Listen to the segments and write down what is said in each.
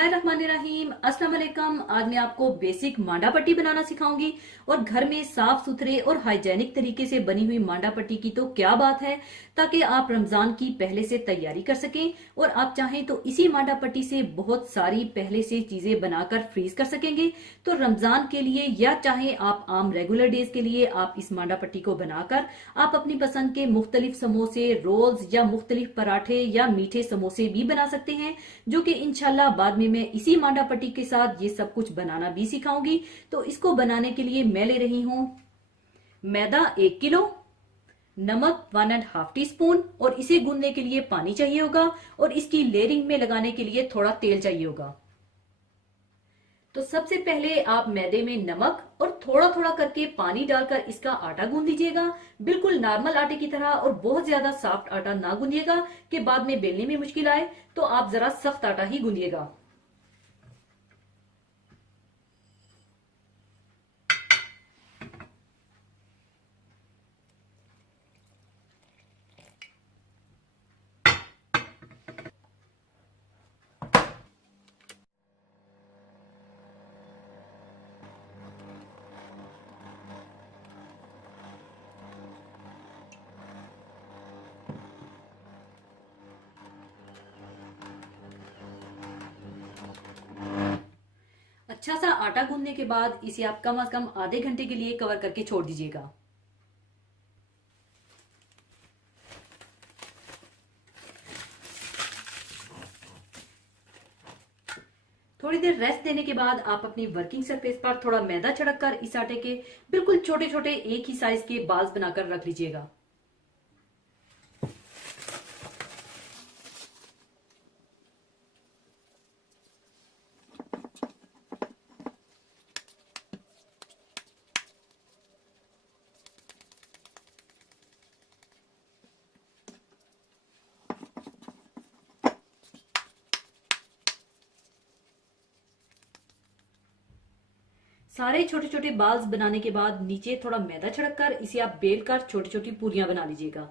बिस्मिल्लाहिर्रहमानिर्रहीम। अस्सलाम वालेकुम। आज मैं आपको बेसिक मांडा पट्टी बनाना सिखाऊंगी और घर में साफ सुथरे और हाइजेनिक तरीके से बनी हुई मांडा पट्टी की तो क्या बात है, ताकि आप रमजान की पहले से तैयारी कर सकें और आप चाहें तो इसी मांडा पट्टी से बहुत सारी पहले से चीजें बनाकर फ्रीज कर सकेंगे। तो रमजान के लिए या चाहे आप आम रेगुलर डेज के लिए आप इस मांडा पट्टी को बनाकर आप अपनी पसंद के मुख्तलिफ समोसे, रोल्स या मुख्तलिफ पराठे या मीठे समोसे भी बना सकते हैं, जो कि इंशाल्लाह बाद में मैं इसी मांडा पट्टी के साथ ये सब कुछ बनाना भी सिखाऊंगी। तो इसको बनाने के लिए मैं ले रही हूं मैदा 1 किलो, नमक 1.5 टीस्पून और इसे गूंदने के लिए पानी चाहिए होगा और इसकी लेयरिंग में लगाने के लिए थोड़ा तेल चाहिए होगा। तो सबसे पहले आप मैदे में नमक और थोड़ा थोड़ा करके पानी डालकर इसका आटा गूंद लीजिएगा, बिल्कुल नॉर्मल आटे की तरह, और बहुत ज्यादा सॉफ्ट आटा ना गूंदिएगा कि बाद में बेलने में मुश्किल आए। तो आप जरा सख्त आटा ही गूंदिएगा। अच्छा सा आटा गूंदने के बाद इसे आप कम से कम आधे घंटे के लिए कवर करके छोड़ दीजिएगा। थोड़ी देर रेस्ट देने के बाद आप अपनी वर्किंग सरफेस पर थोड़ा मैदा छिड़क कर इस आटे के बिल्कुल छोटे छोटे एक ही साइज के बाल्स बनाकर रख लीजिएगा। सारे छोटे छोटे बाल्स बनाने के बाद नीचे थोड़ा मैदा छिड़क कर इसे आप बेल कर छोटी छोटी पूरियां बना लीजिएगा।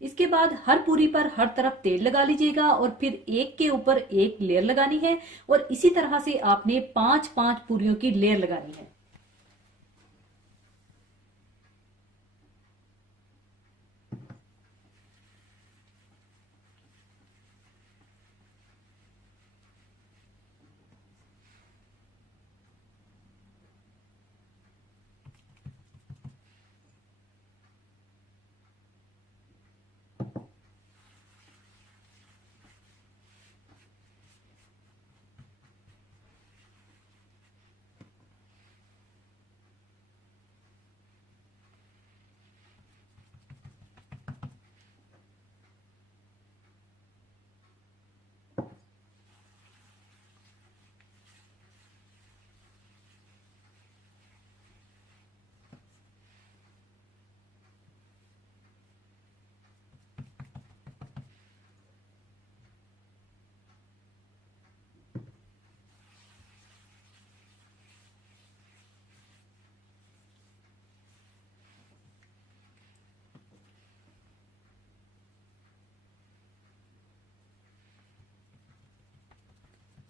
इसके बाद हर पूरी पर हर तरफ तेल लगा लीजिएगा और फिर एक के ऊपर एक लेयर लगानी है और इसी तरह से आपने 5-5 पूरियों की लेयर लगानी है।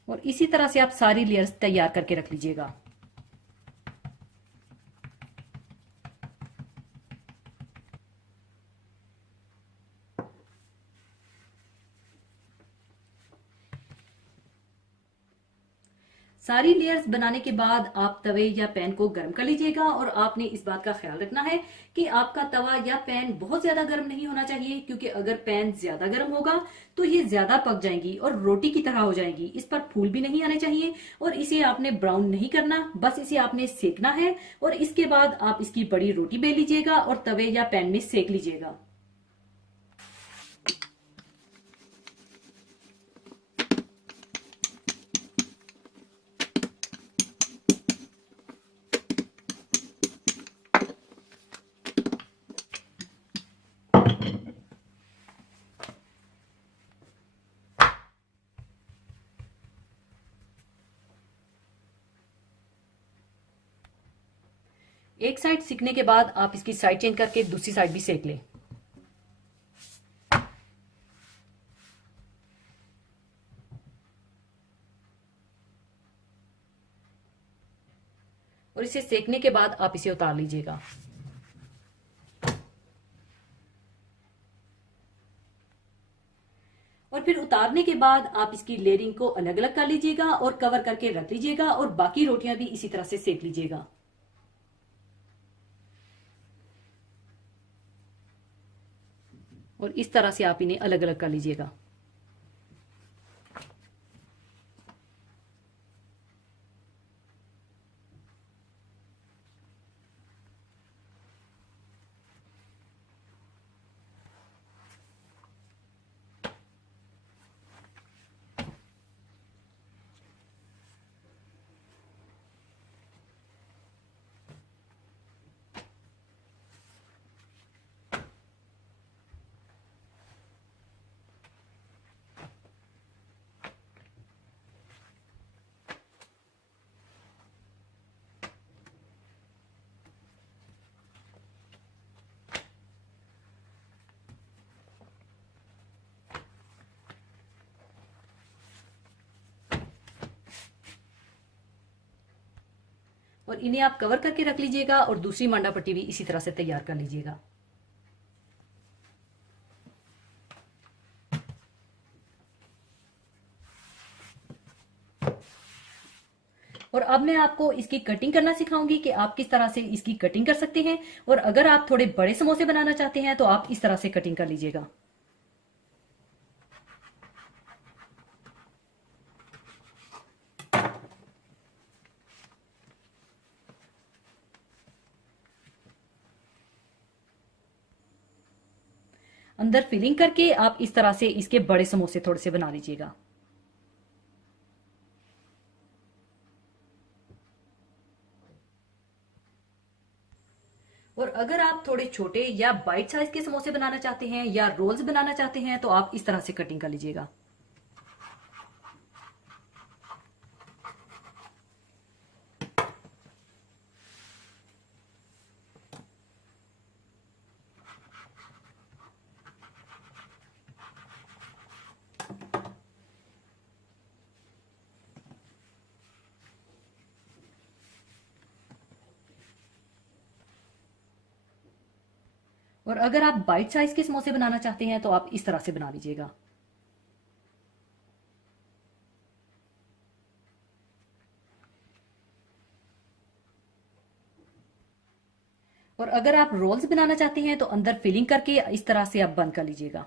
और इसी तरह से आप सारी लेयर्स तैयार करके रख लीजिएगा। सारी लेयर्स बनाने के बाद आप तवे या पैन को गर्म कर लीजिएगा और आपने इस बात का ख्याल रखना है कि आपका तवा या पैन बहुत ज्यादा गर्म नहीं होना चाहिए, क्योंकि अगर पैन ज्यादा गर्म होगा तो ये ज्यादा पक जाएंगी और रोटी की तरह हो जाएंगी। इस पर फूल भी नहीं आने चाहिए और इसे आपने ब्राउन नहीं करना, बस इसे आपने सेकना है और इसके बाद आप इसकी बड़ी रोटी बेल लीजिएगा और तवे या पैन में सेक लीजिएगा। एक साइड सिकने के बाद आप इसकी साइड चेंज करके दूसरी साइड भी सेक लें। और इसे सेकने के बाद आप इसे उतार लीजिएगा। और फिर उतारने के बाद आप इसकी लेयरिंग को अलग अलग कर लीजिएगा और कवर करके रख लीजिएगा और बाकी रोटियां भी इसी तरह से सेक लीजिएगा। और इस तरह से आप इन्हें अलग अलग कर लीजिएगा। और इन्हें आप कवर करके रख लीजिएगा और दूसरी मांडा पट्टी भी इसी तरह से तैयार कर लीजिएगा। और अब मैं आपको इसकी कटिंग करना सिखाऊंगी कि आप किस तरह से इसकी कटिंग कर सकते हैं। और अगर आप थोड़े बड़े समोसे बनाना चाहते हैं तो आप इस तरह से कटिंग कर लीजिएगा। अंदर फिलिंग करके आप इस तरह से इसके बड़े समोसे थोड़े से बना लीजिएगा। और अगर आप थोड़े छोटे या बाइट साइज के समोसे बनाना चाहते हैं या रोल्स बनाना चाहते हैं तो आप इस तरह से कटिंग कर लीजिएगा। और अगर आप बाइट साइज के समोसे बनाना चाहते हैं तो आप इस तरह से बना लीजिएगा। और अगर आप रोल्स बनाना चाहते हैं तो अंदर फिलिंग करके इस तरह से आप बंद कर लीजिएगा।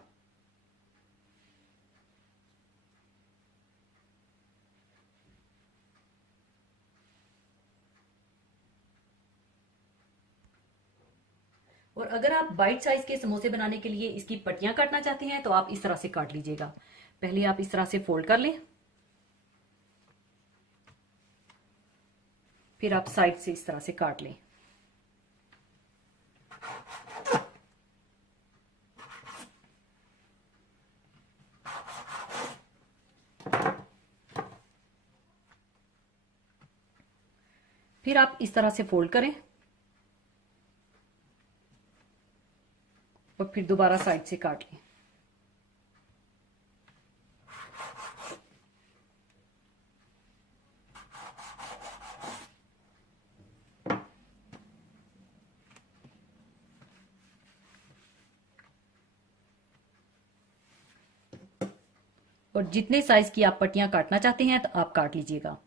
और अगर आप बाइट साइज के समोसे बनाने के लिए इसकी पट्टियां काटना चाहते हैं तो आप इस तरह से काट लीजिएगा। पहले आप इस तरह से फोल्ड कर लें, फिर आप साइड से इस तरह से काट लें। फिर आप इस तरह से फोल्ड करें और फिर दोबारा साइड से काट लें। और जितने साइज की आप पट्टियां काटना चाहते हैं तो आप काट लीजिएगा।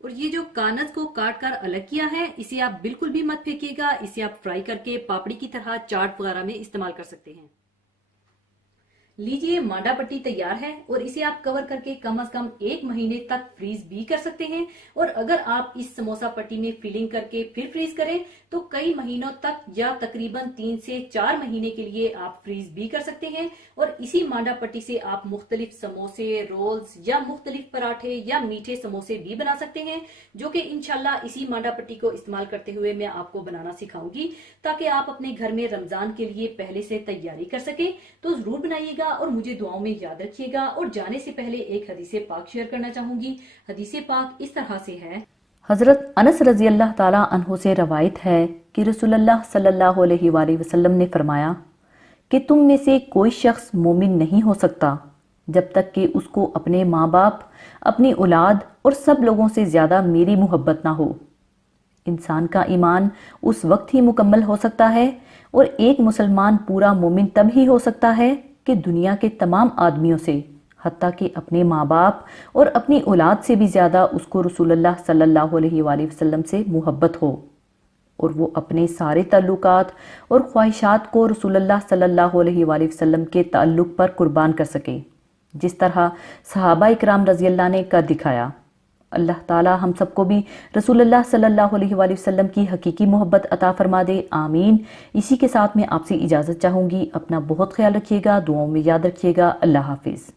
और ये जो कानज को काट कर अलग किया है इसे आप बिल्कुल भी मत फेंकिएगा। इसे आप फ्राई करके पापड़ी की तरह चाट वगैरह में इस्तेमाल कर सकते हैं। लीजिए, मांडा पट्टी तैयार है और इसे आप कवर करके कम से कम 1 महीने तक फ्रीज भी कर सकते हैं। और अगर आप इस समोसा पट्टी में फिलिंग करके फिर फ्रीज करें तो कई महीनों तक या तकरीबन 3 से 4 महीने के लिए आप फ्रीज भी कर सकते हैं। और इसी मांडा पट्टी से आप मुख्तलिफ समोसे, रोल्स या मुख्तलिफ पराठे या मीठे समोसे भी बना सकते हैं, जो कि इंशाल्लाह इसी मांडा पट्टी को इस्तेमाल करते हुए मैं आपको बनाना सिखाऊंगी, ताकि आप अपने घर में रमजान के लिए पहले से तैयारी कर सके। तो जरूर बनाइएगा और मुझे दुआओं में याद रखिएगा। और जाने से पहले एक हदीसे पाक शेयर करना चाहूंगी। हदीसे पाक इस तरह से है। हजरत अनस रजी अल्लाह ताला अन्हो से रवायत है कि रसूलुल्लाह सल्लल्लाहु अलैहि वसल्लम ने फरमाया कि तुम में से कोई शख्स मोमिन नहीं हो सकता जब तक कि उसको अपने माँ बाप, अपनी औलाद और सब लोगों से ज़्यादा मेरी मोहब्बत ना हो। इंसान का ईमान उस वक्त ही मुकम्मल हो सकता है और एक मुसलमान पूरा मोमिन तब ही हो सकता है कि दुनिया के तमाम आदमियों से, हत्ता कि अपने माँ बाप और अपनी औलाद से भी ज़्यादा उसको रसूलुल्लाह सल्लल्लाहु अलैहि वसल्लम से मोहब्बत हो और वो अपने सारे ताल्लुकात और ख्वाहिशात को रसूलुल्लाह सल्लल्लाहु अलैहि वसल्लम के ताल्लुक पर कुर्बान कर सके, जिस तरह सहाबा इकराम रज़ी अल्लाह ने कर दिखाया। अल्लाह ताला हम सबको भी रसूलुल्लाह सल्लल्लाहु अलैहि वसल्लम की हकीकी मोहब्बत अता फरमा दे, आमीन। इसी के साथ मैं आपसे इजाज़त चाहूँगी। अपना बहुत ख्याल रखिएगा, दुआओं में याद रखिएगा। अल्लाह हाफिज़।